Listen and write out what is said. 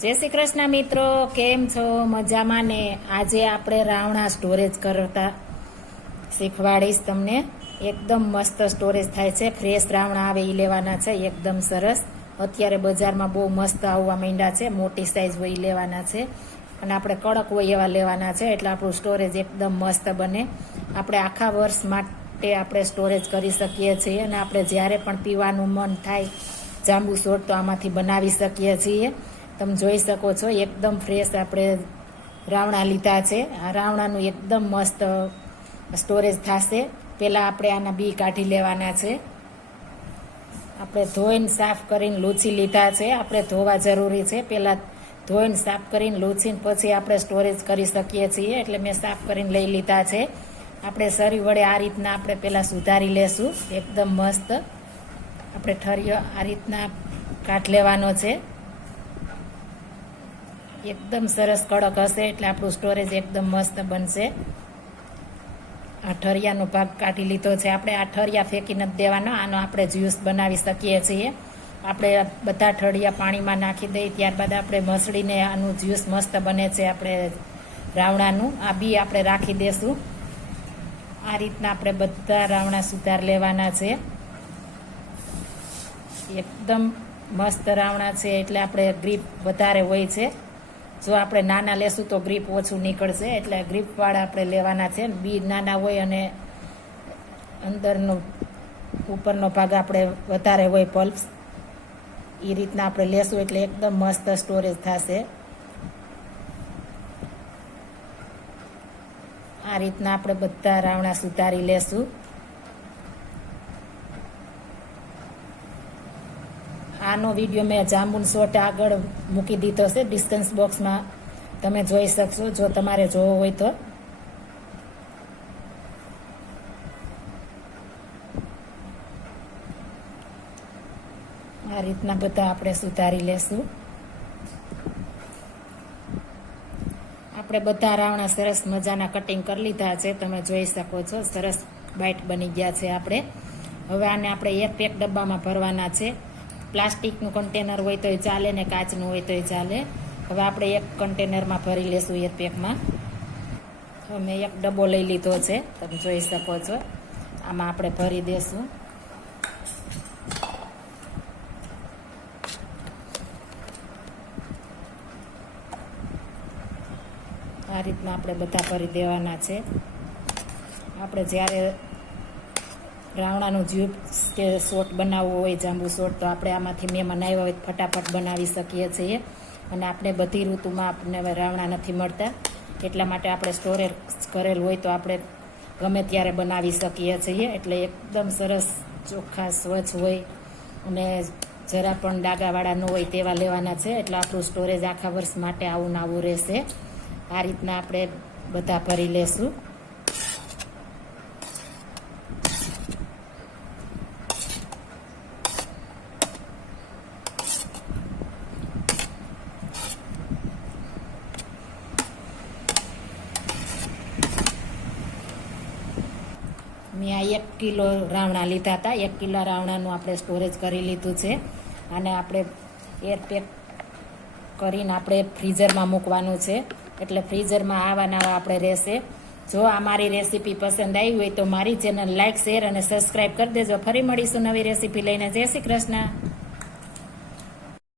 જય શ્રી કૃષ્ણ મિત્રો, કેમ છો? મજામાં ને? આજે આપણે રાવણા સ્ટોરેજ કરતા શીખવાડીશ તમને. એકદમ મસ્ત સ્ટોરેજ થાય છે. ફ્રેશ રાવણા આવે એ લેવાના છે, એકદમ સરસ. અત્યારે બજારમાં બહુ મસ્ત આવવા માંડ્યા છે. મોટી સાઈઝ હોય એ લેવાના છે અને આપણે કડક હોય એવા લેવાના છે, એટલે આપણું સ્ટોરેજ એકદમ મસ્ત બને. આપણે આખા વર્ષ માટે આપણે સ્ટોરેજ કરી શકીએ છીએ અને આપણે જ્યારે પણ પીવાનું મન થાય જાંબુ સોડ તો આમાંથી બનાવી શકીએ છીએ. તમે જોઈ શકો છો એકદમ ફ્રેશ આપણે રાવણા લીધા છે. આ રાવણાનું એકદમ મસ્ત સ્ટોરેજ થશે. પહેલાં આપણે આના બી કાઢી લેવાના છે. આપણે ધોઈને સાફ કરીને લૂછી લીધા છે. આપણે ધોવા જરૂરી છે. પહેલાં ધોઈને સાફ કરીને લૂછીને પછી આપણે સ્ટોરેજ કરી શકીએ છીએ, એટલે મેં સાફ કરીને લઈ લીધા છે. આપણે સરી વડે આ રીતના આપણે પહેલાં સુધારી લેશું. એકદમ મસ્ત આપણે ઠરિયો આ રીતના કાઢ લેવાનો છે. એકદમ સરસ કડક હશે એટલે આપણું સ્ટોરેજ એકદમ મસ્ત બનશે. આ ઠરિયાનો ભાગ કાઢી લીધો છે. આપણે આ ઠરિયા ફેંકી નથી દેવાનો, આનો આપણે જ્યુસ બનાવી શકીએ છીએ. આપણે બધા ઠળિયા પાણીમાં નાખી દઈએ, ત્યારબાદ આપણે મસળીને આનું જ્યુસ મસ્ત બને છે. આપણે રાવણાનું આ બી આપણે રાખી દેશું. આ રીતના આપણે બધા રાવણા સુધાર લેવાના છે. એકદમ મસ્ત રાવણા છે એટલે આપણે ગ્રીપ વધારે હોય છે. જો આપણે નાના લેશું તો ગ્રીપ ઓછું નીકળશે, એટલે ગ્રીપવાળા આપણે લેવાના છે. બી નાના હોય અને અંદરનો ઉપરનો ભાગ આપણે વધારે હોય પલ્પ્સ, એ રીતના આપણે લેશું એટલે એકદમ મસ્ત સ્ટોરેજ થશે. આ રીતના આપણે બધા રાવણા સુધારી લેશું. આનો વિડીયો મેં જાંબુન શોર્ટ આગળ મૂકી દીધો છે ડિસ્કન્સ બોક્સમાં, તમે જોઈ શકશો જો તમારે જોવો હોય તો. આ રીતના બધા આપણે સુધારી લેશું. આપણે બધા રાવણા સરસ મજાના કટિંગ કરી લીધા છે, તમે જોઈ શકો છો. સરસ બાઈટ બની ગયા છે. આપણે હવે આને આપણે એક પેક ડબ્બામાં ભરવાના છે. પ્લાસ્ટિકનું કન્ટેનર હોય તોય ચાલે ને કાચનું હોય તોય ચાલે. હવે આપણે એક કન્ટેનરમાં ભરી લેશું એર પેકમાં. હવે મેં એક ડબ્બો લઈ લીધો છે, તમે જોઈ શકો છો. આમાં આપણે ભરી દેશું. આ રીતના આપણે બધા ભરી દેવાના છે. આપણે જ્યારે રાવણાનું જ્યુસ કે શોટ બનાવવું હોય, જાંબુ શોટ, તો આપણે આમાંથી મહેમાન આવ્યા હોય ફટાફટ બનાવી શકીએ છીએ. અને આપણે બધી ઋતુમાં આપણને રાવણા નથી મળતા, એટલા માટે આપણે સ્ટોરેજ કરેલ હોય તો આપણે ગમે ત્યારે બનાવી શકીએ છીએ. એટલે એકદમ સરસ ચોખ્ખા સ્વચ્છ હોય અને જરા પણ ડાઘાવાળા ન હોય તેવા લેવાના છે, એટલે આપણું સ્ટોરેજ આખા વર્ષ માટે આવું ને આવું રહેશે. આ રીતના આપણે બધા ભરી લેશું. મેં આ 1 કિલો રાવણા લીધા હતા. 1 કિલો રાવણાનું આપણે સ્ટોરેજ કરી લીધું છે. અને આપણે એરપેક કરીને આપણે ફ્રીઝરમાં મૂકવાનું છે, એટલે ફ્રીઝરમાં આવા નવા આપણે રહેશે. જો આ મારી રેસીપી પસંદ આવી હોય તો મારી ચેનલ લાઇક, શેર અને સબસ્ક્રાઈબ કરી દેજો. ફરી મળીશું નવી રેસીપી લઈને. જય શ્રી કૃષ્ણ.